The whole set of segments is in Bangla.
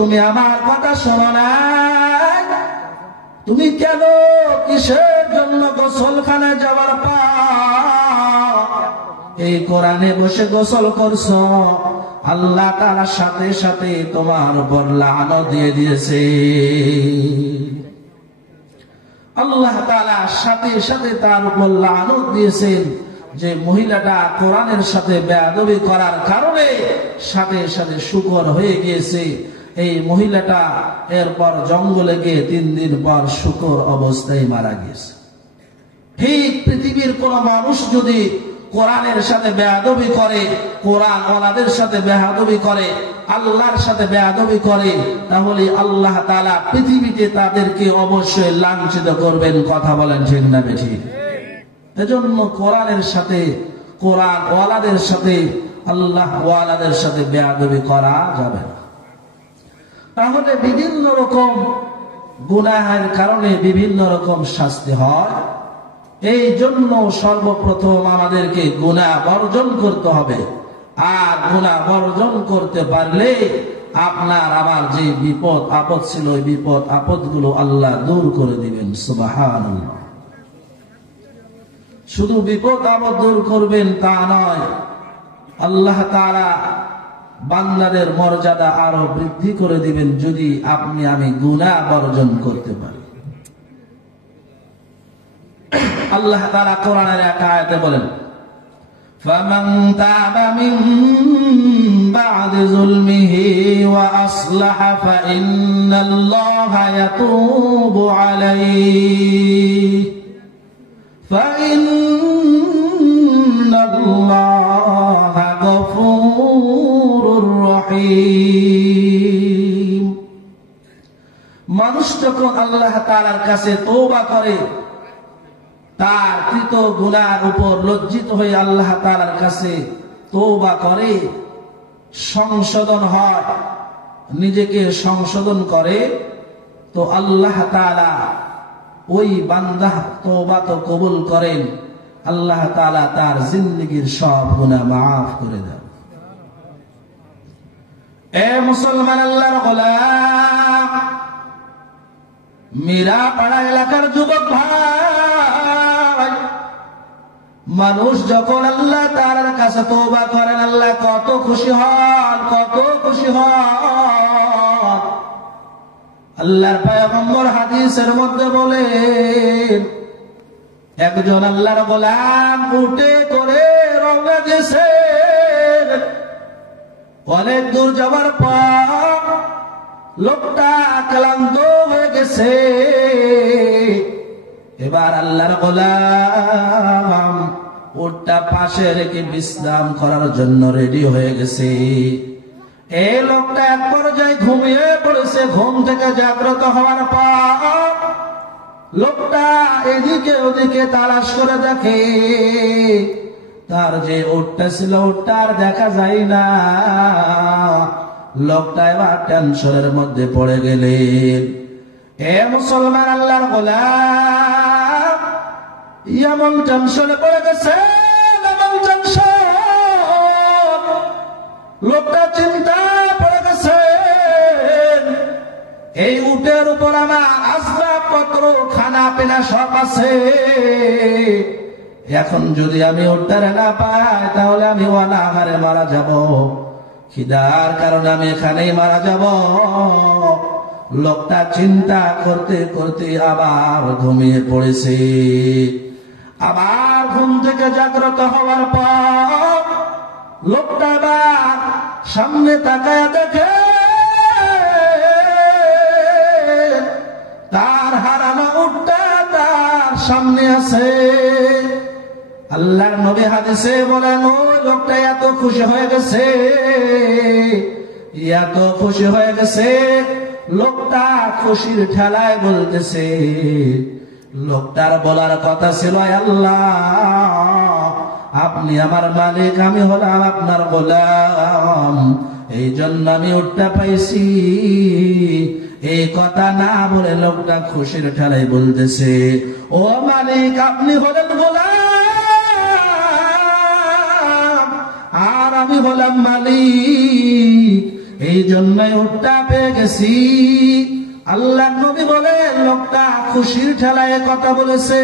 তুমি আমার কথা শোনো না? তুমি কেন কিসের জন্য গোসলখানে যাওয়ার পর এই কোরআনে বসে গোসল করছো? আল্লাহ তাআলা সাথে সাথে তোমার উপর লানত দিয়ে দিয়েছে। আল্লাহ তাআলা সাথে সাথে তার উপর লানত দিয়েছেন যে মহিলাটা কোরআনের সাথে বেয়াদবি করার কারণে সাথে সাথে শুকর হয়ে গিয়েছে। এই মহিলাটা এরপর জঙ্গলে গিয়ে 3 দিন পর শুকর অবস্থায় মারা গিয়েছে। ঠিক পৃথিবীর কোন মানুষ যদি কোরআনের সাথে বেয়াদবি করে, কোরআন ওয়ালাদের সাথে বেয়াদবি করে, আল্লাহর সাথে বেয়াদবি করে, তাহলে আল্লাহ তাআলা পৃথিবীতে তাদেরকে অবশ্যই লাঞ্ছিত করবেন। কথা বলেন ঠিক না ঠিক? এজন্য কোরআনের সাথে, কোরআন ওয়ালাদের সাথে, আল্লাহ ওয়ালাদের সাথে বেয়াদবি করা যাবে না। তাহলে বিভিন্ন রকম গুনাহের কারণে বিভিন্ন রকম শাস্তি হয়। এই জন্য সর্বপ্রথম আমাদেরকে গুনাহ বর্জন করতে হবে। আর গুনাহ বর্জন করতে পারলে আপনার আমার যে বিপদ আপদ ছিল, ওই বিপদ আপদগুলো আল্লাহ দূর করে দিবেন। সুবহানাল্লাহ। শুধু বিপদ আপদ দূর করবেন তা নয়, আল্লাহ তাআলা বান্দাদের মর্যাদা আরো বৃদ্ধি করে দিবেন যদি আপনি আমি গুনাহ বর্জন করতে পারি। আল্লাহ তাআলা কোরআনের এক আয়াতে বলেন, ফামান তাবা মিন বা'দি যুলমিহি ওয়া আসলাহা ফাইন্নাল্লাহা ইয়াতুবু আলাইহি ফাইন্নাল্লাহা গফুরুর রহিম। মানুষ যখন আল্লাহ তাআলার কাছে তওবা করে, তার কৃত গুনার উপর লজ্জিত হয়ে আল্লাহ তাআলার কাছে তওবা করে, সংশোধন হয়, নিজেকে সংশোধন করে, তো আল্লাহ তাআলা ওই বান্দা তওবা তো কবুল করেন। আল্লাহ তাআলা তার জিন্দেগীর সব গুনাহ মাফ করে দেন। এ মুসলমান আল্লাহর গোলাম, মীরাপাড়া এলাকার যুবক ভাই, মানুষ যখন আল্লাহ তাআলার কাছে তওবা করেন, আল্লাহ কত খুশি হন, কত খুশি হন। আল্লাহর পয়গম্বর হাদিসের মধ্যে বলেন, একজন আল্লাহর গোলাম উটে করে রওনা দিয়েছে। অনেক দূর যাওয়ার পর লোকটা ক্লান্ত হয়ে গেছে। এবার আল্লাহর গোলাম উটটা পাশে রেখে বিশ্রাম করার জন্য রেডি হয়ে গেছে। এই লোকটা এক পর্যায়ে ঘুমিয়ে পড়েছে। ঘুম থেকে জাগ্রত হওয়ার পর লোকটা এদিকে ওদিকে তালাশ করে দেখে, তার যে উটটা ছিল উটটা আর দেখা যায় না। লোকটা এবার টেনশনের মধ্যে পড়ে গেলেন। এ মুসলমান আল্লাহর গোলাম, এমন টেনশনে পড়ে গেছে, এমন টেনশন, লোকটা চিন্তা পড়ে গেছে, এই উটের উপর আমার আসবাবপত্র, খানা পিনা সব আছে। এখন যদি আমি উটটারে না পাই, তাহলে আমি অনাহারে মারা যাব, খিদার কারণে আমি এখানেই মারা যাব। লোকটা চিন্তা করতে করতে আবার ঘুমিয়ে পড়েছে। আবার ঘুম থেকে জাগ্রত হওয়ার পর লোকটা আবার সামনে তাকায় দেখে, তার হারানো উটটা তার সামনে আছে। আল্লাহর নবী হাদিসে বলেন, ওই লোকটা এত খুশি হয়ে গেছে, এত খুশি হয়ে গেছে, লোকটা খুশির ঠেলায় বলতেছে, লোকটার বলার কথা ছিল, আল্লাহ আপনি আমার মালিক, আমি হলাম আপনার গোলাম, এই জন্য আমি উটটা পাইছি। এই কথা না বলে লোকটা খুশির ঠেলায় বলতেছে, ও মালিক আপনি হলেন গোলাম আর আমি হলাম মালিক, এই জন্যই উটটা পেয়ে গেছি। আল্লাহ নবী বলে লোকটা খুশির ঠেলায় কথা বলেছে,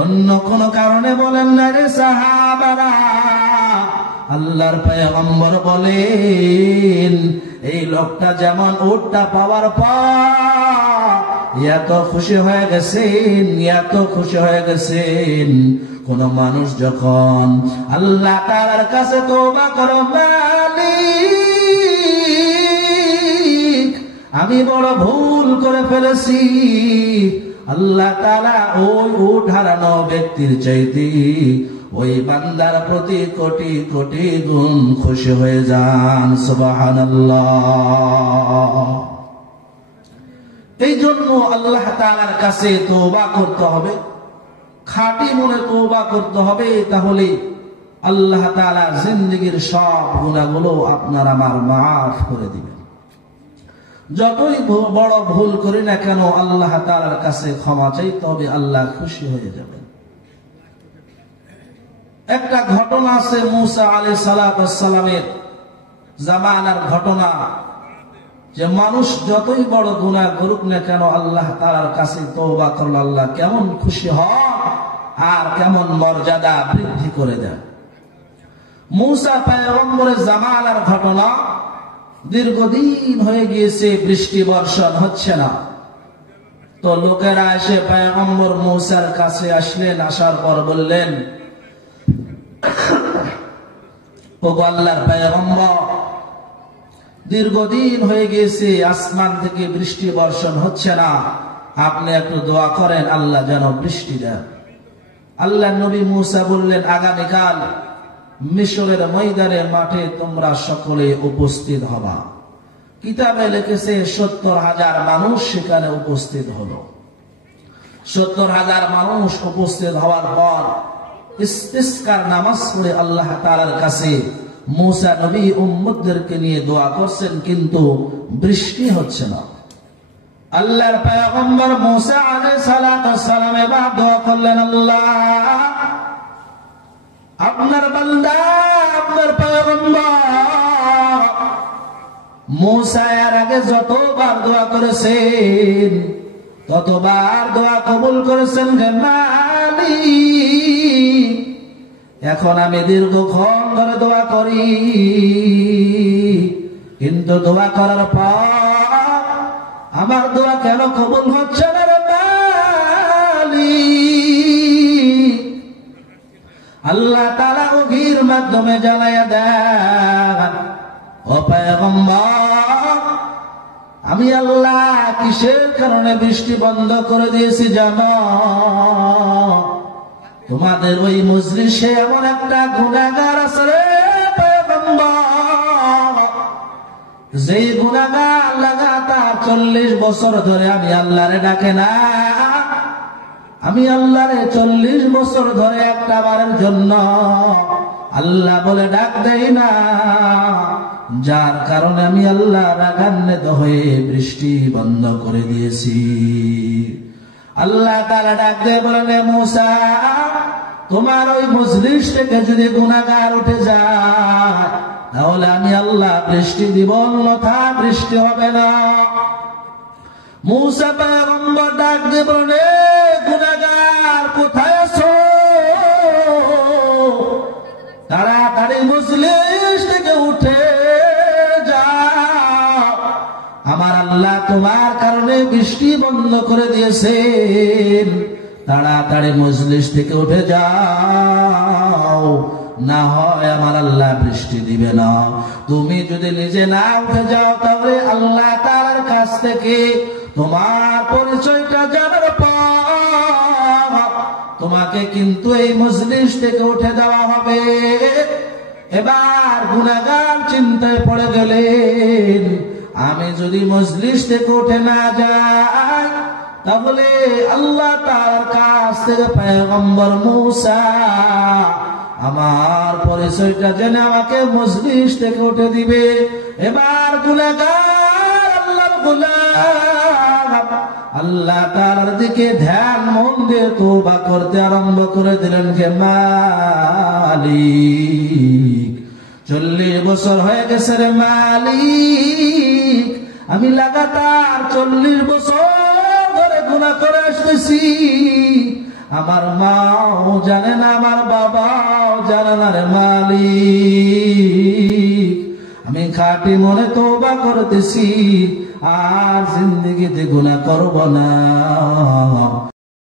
অন্য কোন কারণে বলেন না রে সাহাবারা। আল্লাহর পয়গম্বর বলেন এই লোকটা যেমন উটটা পাওয়ার পর এত খুশি হয়ে গেছেন, এত খুশি হয়ে গেছেন, কোন মানুষ যখন আল্লাহ তাআলার কাছে তওবা করে, মালিক আমি বড় ভুল করে ফেলেছি, আল্লাহ তাআলা ওই উট হারানো ব্যক্তির চাইতে ওই বান্দার প্রতি কোটি কোটি গুণ খুশি হয়ে যান। সুবহানাল্লাহ। এই জন্য আল্লাহ তাআলার কাছে তওবা করতে হবে, খাঁটি মনে তওবা করতে হবে, তাহলে আল্লাহ তাআলা জিন্দেগীর সব গুনাহগুলো আপনার আমার মাফ করে দিবেন। যতই বড় ভুল করি না কেন আল্লাহ তাআলার কাছে ক্ষমা চাইতে হবে, আল্লাহ খুশি হয়ে যাবেন। একটা ঘটনা আছে মুসা আলাইহিস সালামের জামানার ঘটনা, যে মানুষ যতই বড় গুনাহ করুক না কেন আল্লাহ তাআলার কাছে তওবা করলে আল্লাহ কেমন খুশি হন আর কেমন মর্যাদা বৃদ্ধি করে দেন। মুসা পয়গম্বরের জামানার ঘটনা, দীর্ঘদিন হয়ে গিয়েছে বৃষ্টি বর্ষণ হচ্ছে না। তো লোকেরা এসে পয়গম্বর মুসার কাছে আসলেন, আসার পর বললেন, ওগো আল্লাহর পয়গম্বর, দীর্ঘদিন হয়ে গিয়েছে আসমান থেকে বৃষ্টি বর্ষণ হচ্ছে না, আপনি একটু দোয়া করেন আল্লাহ যেন বৃষ্টি দেন। আল্লাহ নবী মুসা বললেন, আগামীকাল মিশরের ময়দানে মাঠে তোমরা সকলে উপস্থিত হবা। কিতাবে লিখেছে ৭০,০০০ মানুষ সেখানে উপস্থিত হলো। ৭০,০০০ মানুষ উপস্থিত হওয়ার পর ইস্তিসকার নামাজ পড়ে আল্লাহ তাআলার কাছে মুসা নবী উম্মতদেরকে নিয়ে দোয়া করছেন, কিন্তু বৃষ্টি হচ্ছে না। আল্লাহর পয়গম্বর মুসা আলাইহিস সালাম এবার দোয়া করলেন, আল্লাহ আপনার বান্দা আপনার পয়গম্বর মুসা এর আগে যতবার দোয়া করেছেন ততবার দোয়া কবুল করেছেন। মালিক এখন আমি দীর্ঘক্ষণ ধরে দোয়া করি, কিন্তু দোয়া করার পর আমার দোয়া কেন কবুল হচ্ছে না রে মালিক? আল্লাহ তাআলা ওহীর মাধ্যমে জানায়া দেন, ও পয়গম্বর আমি আল্লাহ কিসের কারণে বৃষ্টি বন্ধ করে দিয়েছি জানো? তোমাদের ওই মজলিসে এমন একটা গুনাহগার আছে রে পয়গম্বর, যেই গুনাহগার লাগাতার 40 বছর ধরে আমি আল্লাহরে ডাকে না, আমি আল্লাহরে 40 বছর ধরে একটা বারের জন্য আল্লাহ বলে ডাক দেই না, যার কারণে আমি আল্লাহ রাগান্বিত হয়ে বৃষ্টি বন্ধ করে দিয়েছি। আল্লাহ তাআলা ডাক দিয়ে বলেন, মুসা তোমার ওই মজলিস থেকে যদি গুনাহগার উঠে যায় তাহলে আমি আল্লাহ বৃষ্টি দিব, অন্যথা বৃষ্টি হবে না। মুসা পয়গম্বর ডাক দিয়ে বলেন, গুনাহগার কোথায় আছো? তাড়াতাড়ি মজলিস থেকে উঠে যাও, আমার আল্লাহ তোমার কারণে বৃষ্টি বন্ধ করে দিয়েছেন, তাড়াতাড়ি মজলিস থেকে উঠে যাও, না হয় আমার আল্লাহ বৃষ্টি দিবে না। তুমি যদি নিজে না উঠে যাও তাহলে আল্লাহ তাআলার কাছ থেকে তোমার পরিচয়টা জানার পর তোমাকে কিন্তু এই মজলিস থেকে উঠে দেওয়া হবে। এবার গুনাহগার চিন্তায় পড়ে গেলেন, আমি যদি মজলিস থেকে উঠে না যাই তাহলে আল্লাহ তাআলার কাছ থেকে পয়গম্বর মুসা আমার পরিচয়টা জেনে আমাকে মজলিস থেকে উঠে দিবে। এবার গুনাহগার আল্লাহর গোলাম আল্লাহ তাআলার দিকে ধ্যান মন দিয়ে তওবা করতে আরম্ভ করে দিলেন। কে মালিক 40 বছর হয়ে গেছে রে মালিক, আমি লাগাতার 40 বছর ধরে গুনাহ করে আসতেছি। আমার মাও জানে না, আমার বাবাও জানে না রে মালিক। আমি খাঁটি মনে তওবা করতেছি, আর জিন্দেগিতে গুনাহ করব না।